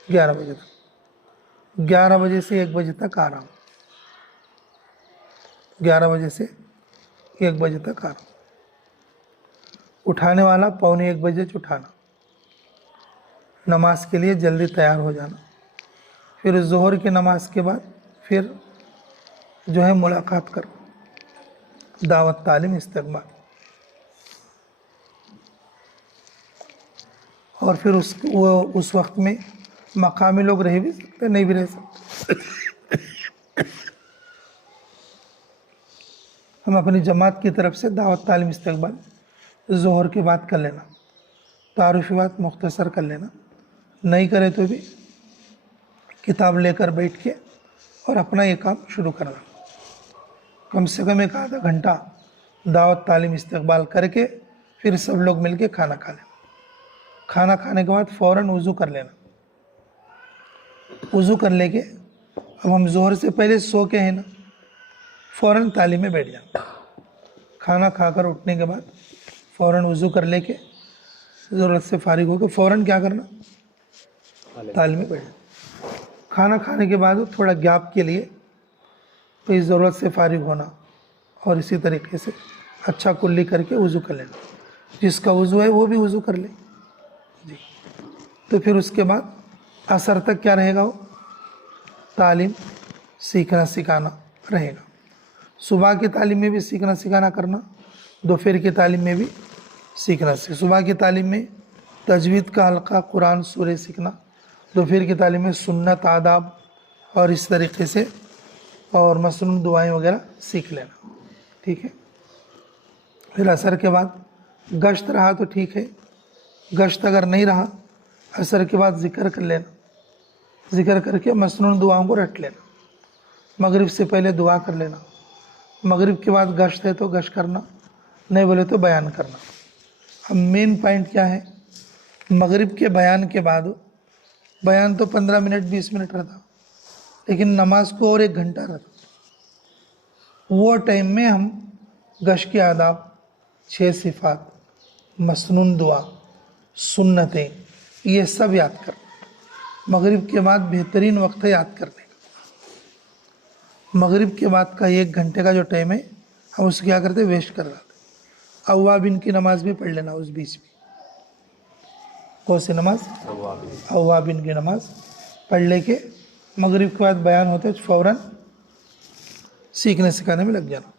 11 بجے تک. 11 بجے سے 1 بجے تک آرام، 11 بجے سے 1 بجے تک آرام. اٹھانے والا 1:45 بجے اٹھانا، نماز کے لیے جلدی تیار ہو جانا. پھر ظہر کی نماز کے بعد پھر جو ہے ملاقات کر، دعوت، تعلیم، استقبال. اور پھر اس وقت میں مقامی لوگ رہ بھی سکتے، نہیں بھی رہ سکتے. ہم اپنی جماعت کی طرف سے دعوت، تعلیم، استقبال ظہر کے بعد کر لینا. تعارفی بات مختصر کر لینا، نہیں کرے تو بھی کتاب لے کر بیٹھ کے اور اپنا یہ کام شروع کرنا. کم سے کم 1 آدھا گھنٹہ دعوت، تعلیم، استقبال کر کے پھر سب لوگ مل کے کھانا کھا لینا. کھانا کھانے کے بعد فوراً وضو کر لینا. وضو کر لے کے اب ہم ظہر سے پہلے سو کے ہیں نا، فوراً تعلیم میں بیٹھ جانا. کھانا کھا کر اٹھنے کے بعد فوراً وضو کر لے کے ضرورت سے فارغ ہو کے فوراً کیا کرنا، تعلیم میں بیٹھ جانا. کھانا کھانے کے بعد تھوڑا گیپ کے لیے کوئی ضرورت سے فارغ ہونا اور اسی طریقے سے اچھا کلی کر کے وضو کر لینا. جس کا وضو ہے وہ بھی وضو کر لے جی. تو پھر اس کے بعد عصر تک کیا رہے گا، وہ تعلیم، سیکھنا سکھانا رہے گا. صبح کی تعلیم میں بھی سیکھنا سکھانا کرنا، دوپہر کی تعلیم میں بھی سیکھنا. صبح کی تعلیم میں تجوید کا حلقہ، قرآن، سورہ سیکھنا. دوپہر کی تعلیم میں سنت، آداب اور اس طریقے سے اور مسنون دعائیں وغیرہ سیکھ لینا. ٹھیک ہے. پھر عصر کے بعد گشت رہا تو ٹھیک ہے، گشت اگر نہیں رہا عصر کے بعد ذکر کر لینا. ذکر کر کے مسنون دعاؤں کو رٹ لینا. مغرب سے پہلے دعا کر لینا. مغرب کے بعد گشت ہے تو گشت کرنا، نہیں بولے تو بیان کرنا. اب مین پوائنٹ کیا ہے، مغرب کے بیان کے بعد، بیان تو 15 منٹ 20 منٹ رہتا، لیکن نماز کو اور 1 گھنٹہ رہتا. وہ ٹائم میں ہم گشت کے آداب، 6 صفات، مسنون دعا، سنتیں، یہ سب یاد کرنا. مغرب کے بعد بہترین وقت ہے یاد کرنے کا. مغرب کے بعد کا 1 گھنٹے کا جو ٹائم ہے ہم اس کیا کرتے، ویسٹ کر رہے تھے. اوابین کی نماز بھی پڑھ لینا اس بیچ میں. کون سی نماز؟ اوابین کی نماز پڑھ لے کے مغرب کے بعد بیان ہوتے فوراً سیکھنے سکھانے میں لگ جانا.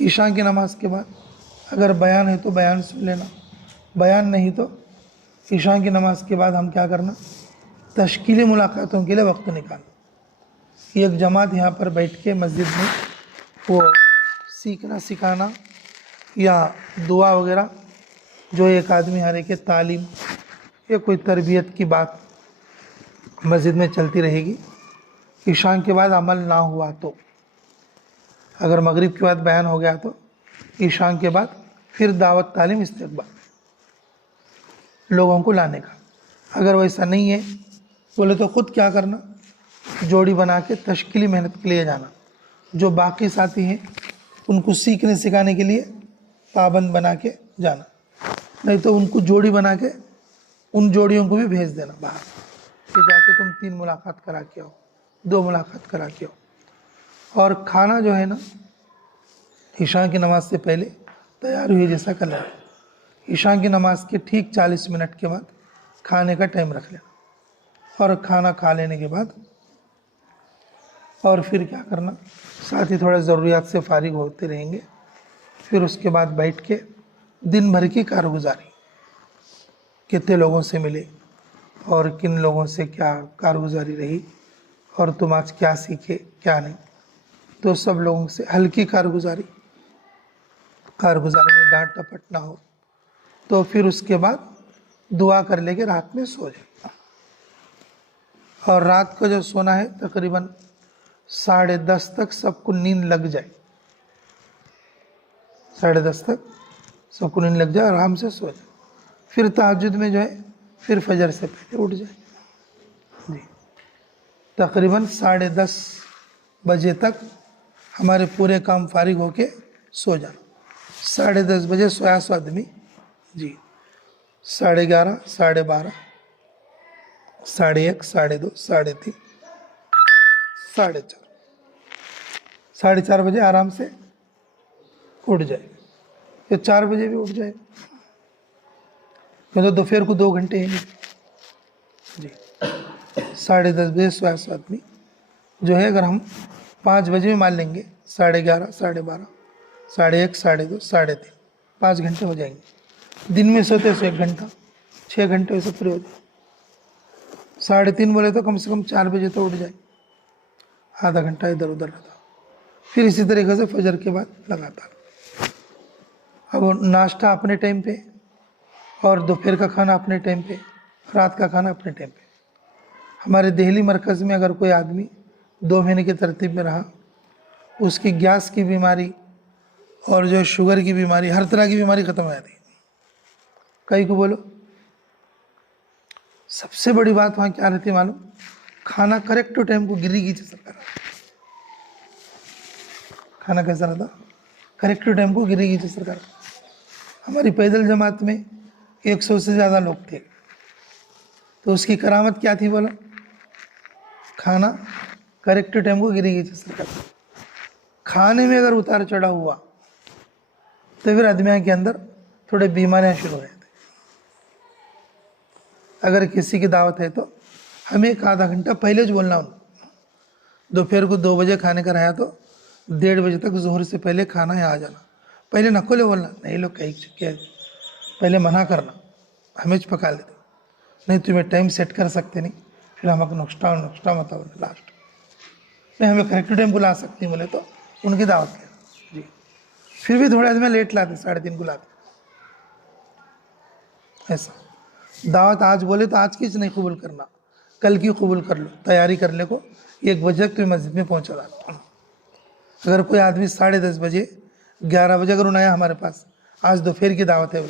عشاء کی نماز کے بعد اگر بیان ہے تو بیان سن لینا، بیان نہیں تو عشاء کی نماز کے بعد ہم کیا کرنا، تشکیلی ملاقاتوں کے لیے وقت نکالنا. ایک جماعت یہاں پر بیٹھ کے مسجد میں وہ سیکھنا سکھانا یا دعا وغیرہ جو ایک آدمی ہر ایک تعلیم یا کوئی تربیت کی بات مسجد میں چلتی رہے گی. عشاء کے بعد عمل نہ ہوا تو، اگر مغرب کے بعد بیان ہو گیا تو عشاء کے بعد پھر دعوت تعلیم استقبال لوگوں کو لانے کا. اگر ویسا نہیں ہے بولے تو خود کیا کرنا, جوڑی بنا کے تشکیلی محنت کے لیے جانا. جو باقی ساتھی ہیں ان کو سیکھنے سکھانے کے لیے پابند بنا کے جانا, نہیں تو ان کو جوڑی بنا کے ان جوڑیوں کو بھی بھیج دینا باہر کہ جا کے تم 3 ملاقات کرا کے آؤ, 2 ملاقات کرا کے آؤ. اور کھانا جو ہے نا عشاء کی نماز سے پہلے تیار ہوئی جیسا کر لینا. عشاء کی نماز کے ٹھیک 40 منٹ کے بعد کھانے کا ٹائم رکھ لینا, اور کھانا کھا لینے کے بعد اور پھر کیا کرنا, ساتھ ہی تھوڑا ضروریات سے فارغ ہوتے رہیں گے. پھر اس کے بعد بیٹھ کے دن بھر کی کارگزاری, کتنے لوگوں سے ملے اور کن لوگوں سے کیا کارگزاری رہی اور تم آج کیا سیکھے کیا نہیں, تو سب لوگوں سے ہلکی کارگزاری میں ڈانٹ ٹپٹ نہ ہو. تو پھر اس کے بعد دعا کر لے کے رات میں سو جائے. اور رات کو جو سونا ہے تقریباً 10:30 تک سب کو نیند لگ جائے, 10:30 تک سب کو نیند لگ جائے, آرام سے سو جائے. پھر تہجد میں جو ہے پھر فجر سے پہلے اٹھ جائے. جی تقریباً 10:30 بجے تک ہمارے پورے کام فارغ ہو کے سو جانا. 10:30 بجے سویا سو آدمی جی 11:30 12:30 1:30 2:30 3:30 4:30 4:30 بجے آرام سے اٹھ جائے, یا 4 بجے بھی اٹھ جائے, تو دوپہر کو 2 گھنٹے ہی نہیں جی. 10:30 بجے سویا سو آدمی جو ہے اگر ہم 5 بجے بھی مان لیں گے 11:30 12:30 1:30 2:30 3:30 5 گھنٹے ہو جائیں گے. دن میں سوتے سو 1 گھنٹہ 6 گھنٹے ویسے پورے ہو جائے. 3:30 بولے تو کم سے کم 4 بجے تو اٹھ جائے, آدھا گھنٹہ ادھر ادھر رہتا. پھر اسی طریقے سے فجر کے بعد لگاتار. اب ناشتہ اپنے ٹائم پہ, اور دوپہر کا کھانا اپنے ٹائم پہ, رات کا کھانا اپنے ٹائم پہ. ہمارے دہلی مرکز میں اگر کوئی آدمی 2 مہینے کی ترتیب میں رہا, اس کی گیس کی بیماری اور جو شوگر کی بیماری, ہر طرح کی بیماری ختم ہو جاتی ہے. کئی کو بولو سب سے بڑی بات وہاں کیا رہتی معلوم, کھانا کریکٹ ٹائم کو گری کی سرکار. کھانا کیسا رہتا, کریکٹ ٹائم کو گری کی سرکار. ہماری پیدل جماعت میں 100 سے زیادہ لوگ تھے, تو اس کی کرامت کیا تھی بولا, کھانا کریکٹ ٹائم کو گری کی سرکار. کھانے میں اگر اتار چڑھا ہوا تو پھر آدمیوں کے اندر تھوڑے بیماریاں شروع ہو جاتی. اگر کسی کی دعوت ہے تو ہمیں 1 آدھا گھنٹہ پہلے جو بولنا, دوپہر کو 2 بجے کھانے کا رہا تو 1:30 بجے تک ظہر سے پہلے کھانا ہے آ جانا. پہلے نہ کھولے بولنا, نہیں لوگ کہیں پہلے منع کرنا, ہمیں پکا لیتے نہیں, تمہیں ٹائم سیٹ کر سکتے نہیں, پھر ہم کو نقصان مت ہونا لاسٹ میں. ہمیں کریکٹ ٹائم کو لا سکتی بولے تو ان کی دعوت کیا جی. پھر بھی تھوڑے آدمی لیٹ لاتے, 3:30 کو لاتے. ایسا دعوت آج بولے تو آج کی نہیں قبول کرنا, کل کی قبول کر لو, تیاری کر لے کو 1 بجے تک تمہیں مسجد میں پہنچا رہا. اگر کوئی آدمی 10:30 بجے 11 بجے اگر انہیں آیا ہمارے پاس, آج دوپہر کی دعوت ہے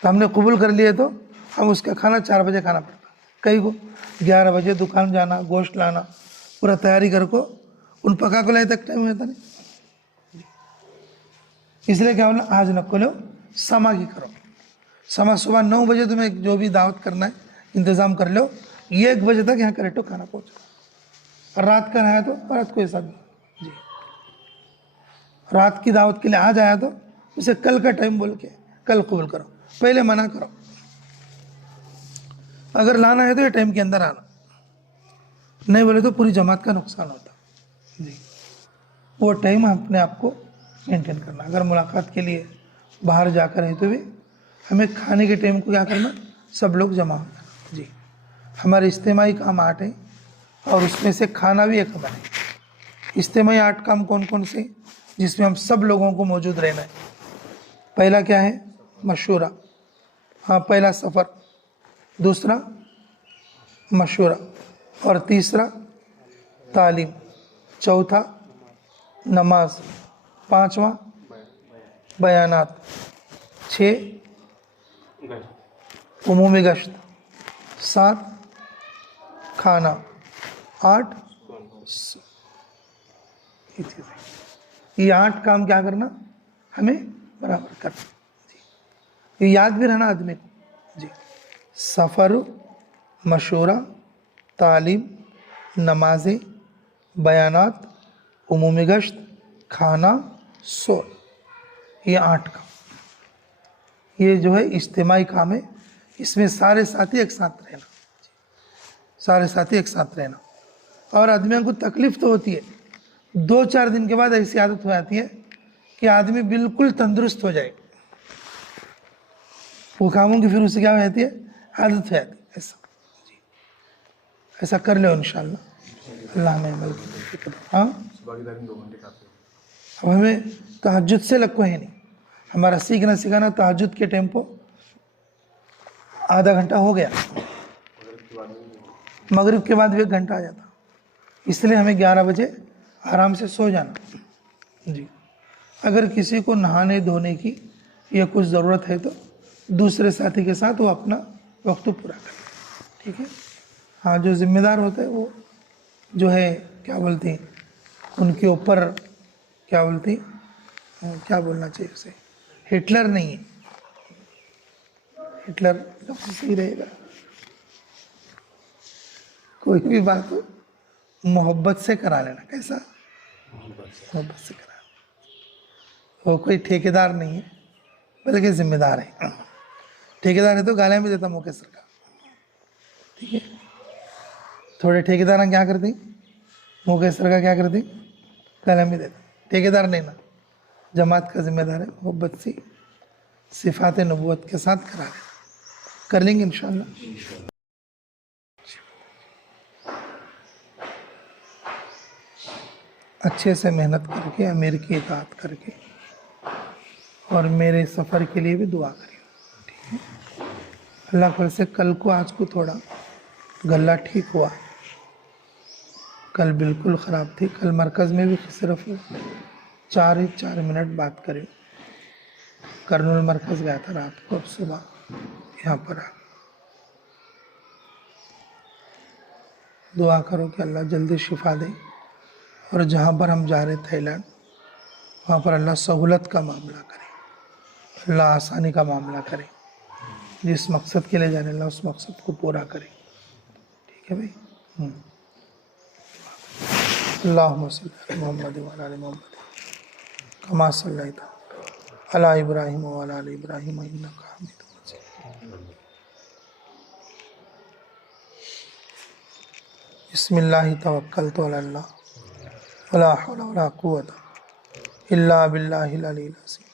تو ہم نے قبول کر لیے, تو ہم اس کا کھانا 4 بجے کھانا پڑتا. کئی کو 11 بجے دکان جانا, گوشت لانا, پورا تیاری کر کو ان پکا کو لائے تک ٹائم ہوتا نہیں. اس لیے کیا بولنا, آج نہ کھولو, سما کی کرو. سما صبح 9 بجے تمہیں جو بھی دعوت کرنا ہے انتظام کر لو, 1 بجے تک یہاں کریکٹو کھانا پہنچا. اور رات کا رہا تو رات کو ایسا جی, رات کی دعوت کے لیے آج آیا تو اسے کل کا ٹائم بول کے کل قبول کرو, پہلے منع کرو. اگر لانا ہے تو یہ ٹائم کے اندر آنا, نہیں بولے تو پوری جماعت کا نقصان ہوتا جی. وہ ٹائم اپنے آپ کو مینٹین کرنا. اگر ملاقات کے لیے باہر جا کر ہے تو بھی ہمیں کھانے کے ٹائم کو کیا کرنا, سب لوگ جمع ہونا جی. ہمارے اجتماعی کام 8 ہیں, اور اس میں سے کھانا بھی ایک ہمارے. اجتماعی 8 کام کون کون سے, جس میں ہم سب لوگوں کو موجود رہنا ہے. پہلا کیا ہے, مشورہ. ہاں, پہلا سفر, دوسرا مشورہ, اور تیسرا تعلیم, چوتھا نماز, 5واں بیانات، 6 عمومی گشت، 7 کھانا، 8 یہ چیزیں، یہ 8 کام کیا کرنا ہمیں برابر کرنا جی، یہ یاد بھی رہنا آدمی کو جی، سفر، مشورہ، تعلیم، نمازیں، بیانات، عمومی گشت، کھانا، سو، یہ 8 کام، یہ جو ہے اجتماعی کام ہے، اس میں سارے ساتھی ایک ساتھ رہنا، سارے ساتھی ایک ساتھ رہنا، اور آدمیوں کو تکلیف تو ہوتی ہے، 2-4 دن کے بعد ایسی عادت ہو جاتی ہے کہ آدمی بالکل تندرست ہو جائے، وہ کاموں کی پھر اسے کیا ہو جاتی ہے، عادت ہو جاتی ہے، ایسا جی، ایسا کر لو انشاءاللہ، اللہ ہمیں عمل کی توفیق دے۔ ہاں اب ہمیں تہجد سے لگ کو ہے نہیں، ہمارا سیکھنا سکھانا تہجد کے ٹیمپو آدھا گھنٹہ ہو گیا، مغرب کے بعد بھی 1 گھنٹہ آ جاتا، اس لیے ہمیں 11 بجے آرام سے سو جانا جی، اگر کسی کو نہانے دھونے کی یا کچھ ضرورت ہے تو دوسرے ساتھی کے ساتھ وہ اپنا وقت پورا کرے، ٹھیک ہے، ہاں جو ذمہ دار ہوتا ہے وہ جو ہے کیا بولتی ہیں ان کے اوپر کیا بولتی کیا بولنا چاہیے اسے، ہٹلر نہیں ہے، ہٹلر لفظ صحیح رہے گا، کوئی بھی بات ہو محبت سے کرا لینا، کیسا محبت سے کرا لینا، وہ کوئی ٹھیکیدار نہیں ہے بلکہ ذمہ دار ہے، ٹھیکیدار ہے تو گالیاں بھی دیتا موقع سر کا، ٹھیک ہے، تھوڑے ٹھیکیدار کیا کرتی موقع سر کا کیا کرتی گالیاں بھی دیتا، ٹھیکیدار نہیں نا، جماعت کا ذمہ دار ہے، محبت سی صفات نبوت کے ساتھ کرا لینا، کر لیں گے انشاءاللہ۔ اچھے سے محنت کر کے امیر کی اطاعت کر کے اور میرے سفر کے لیے بھی دعا کریے، ٹھیک ہے، اللہ پر سے کل کو آج کو تھوڑا گلہ ٹھیک ہوا، کل بالکل خراب تھی، کل مرکز میں بھی صرف 4 منٹ بات کرے، کرنول مرکز گیا تھا رات کو، اب صبح یہاں پر آ، دعا کرو کہ اللہ جلدی شفا دے، اور جہاں پر ہم جا رہے تھائی لینڈ وہاں پر اللہ سہولت کا معاملہ کرے، اللہ آسانی کا معاملہ کرے، جس مقصد کے لیے جانے اللہ اس مقصد کو پورا کرے، ٹھیک ہے بھائی، اللہم صلی علی محمد وعلی آل محمد کما صلیت علی ابراہیم وعلی آل ابراہیم انک حمید مجید۔ بسم اللہ توکلت علی اللہ ولا حول ولا قوت الا باللہ العلی العظیم،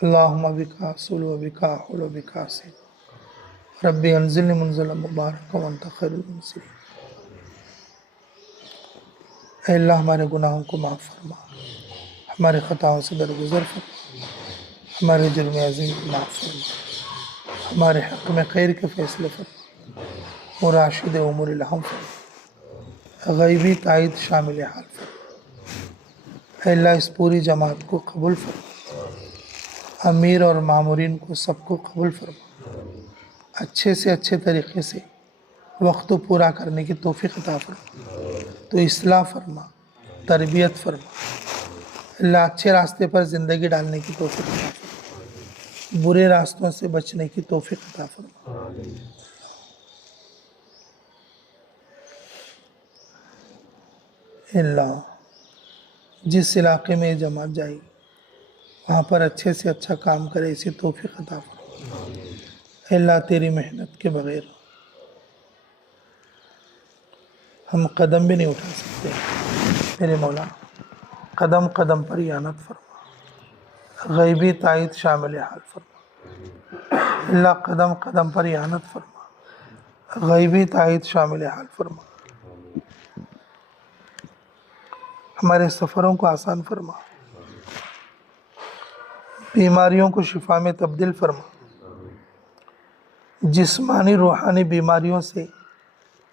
اللہم بک اصول و بک احول و بک اسیر، ربی انزلنی منزلا مبارکا وانت خیر المنزلین۔ اے اللہ ہمارے گناہوں کو معاف فرما، ہمارے خطاؤں سے درگزر فرما، ہمارے جرم عظیم کو معاف فرما، ہمارے حق میں خیر کے فیصلے فرما، اور راشد امور الہم فرما، غیبی تائید شامل حال فرما، اے اللہ اس پوری جماعت کو قبول فرما، امیر اور مامورین کو سب کو قبول فرما، اچھے سے اچھے طریقے سے وقت پورا کرنے کی توفیق عطا فرما، تو اصلاح فرما، تربیت فرما، اللہ اچھے راستے پر زندگی ڈالنے کی توفیق عطا فرما، برے راستوں سے بچنے کی توفیق عطا فرما۔ اللہ جس علاقے میں یہ جماعت جائے گی وہاں پر اچھے سے اچھا کام کرے، اسی توفیق عطا فرما۔ اے اللہ تیری محنت کے بغیر ہم قدم بھی نہیں اٹھا سکتے، میرے مولا قدم قدم پر اعانت فرما، غیبی تائید شامل حال فرما، اللہ قدم قدم پر اعانت فرما، غیبی تائید شامل حال فرما، ہمارے سفروں کو آسان فرما، بیماریوں کو شفا میں تبدیل فرما، جسمانی روحانی بیماریوں سے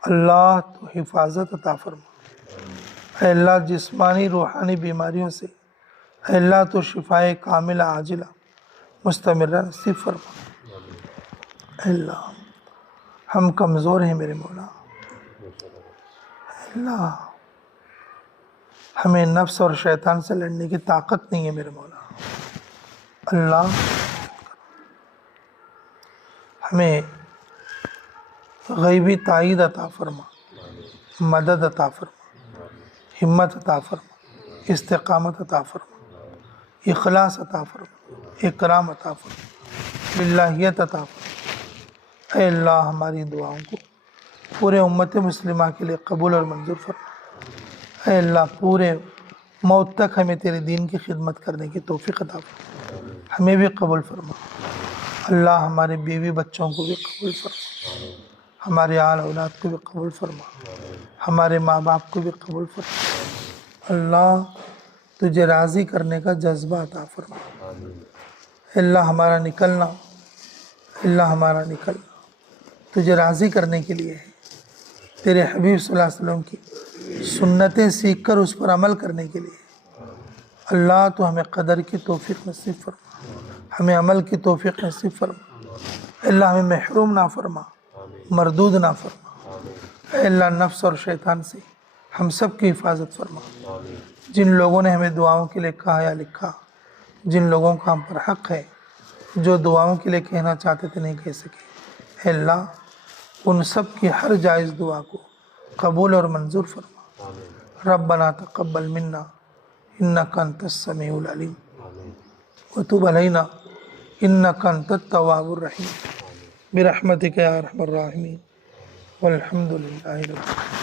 اللہ تو حفاظت عطا فرما، اے اللہ جسمانی روحانی بیماریوں سے اے اللہ تو شفائے کاملہ عاجلہ مستمرہ نصیب فرما۔ اے اللہ ہم کمزور ہیں میرے مولا، اے اللہ ہمیں نفس اور شیطان سے لڑنے کی طاقت نہیں ہے میرے مولا، اللہ ہمیں غیبی تائید عطا فرما، مدد عطا فرما، ہمت عطا فرما، استقامت عطا فرما، اخلاص عطا فرما، اکرام عطا فرما، للہیت عطا فرما۔ اے اللہ ہماری دعاؤں کو پورے امت مسلمہ کے لیے قبول اور منظور فرما۔ اے اللہ پورے موت تک ہمیں تیرے دین کی خدمت کرنے کی توفیق عطا فرما، ہمیں بھی قبول فرما۔ اللہ ہمارے بیوی بچوں کو بھی قبول فرما، ہمارے آل اولاد کو بھی قبول فرما، ہمارے ماں باپ کو بھی قبول فرما۔ اللہ تجھے راضی کرنے کا جذبہ عطا فرما۔ اللہ ہمارا نکلنا، اللہ ہمارا نکلنا تجھے راضی کرنے کے لیے ہے، تیرے حبیب صلی اللہ علیہ وسلم کی سنتیں سیکھ کر اس پر عمل کرنے کے لیے۔ اللہ تو ہمیں قدر کی توفیق نصیب فرما، ہمیں عمل کی توفیق نصیب فرما۔ اللہ ہمیں محروم نہ فرما، مردود نہ فرما۔ اے اللہ نفس اور شیطان سے ہم سب کی حفاظت فرما۔ جن لوگوں نے ہمیں دعاؤں کے لیے کہا یا لکھا، جن لوگوں کا ہم پر حق ہے، جو دعاؤں کے لیے کہنا چاہتے تھے نہیں کہہ سکے، اے اللہ ان سب کی ہر جائز دعا کو قبول اور منظور فرما۔ ربنا تقبل منا انک انت السمیع العلیم وتب علینا انک انت التواب الرحیم برحمتک یا ارحم الراحمین والحمد للہ رب العالمین۔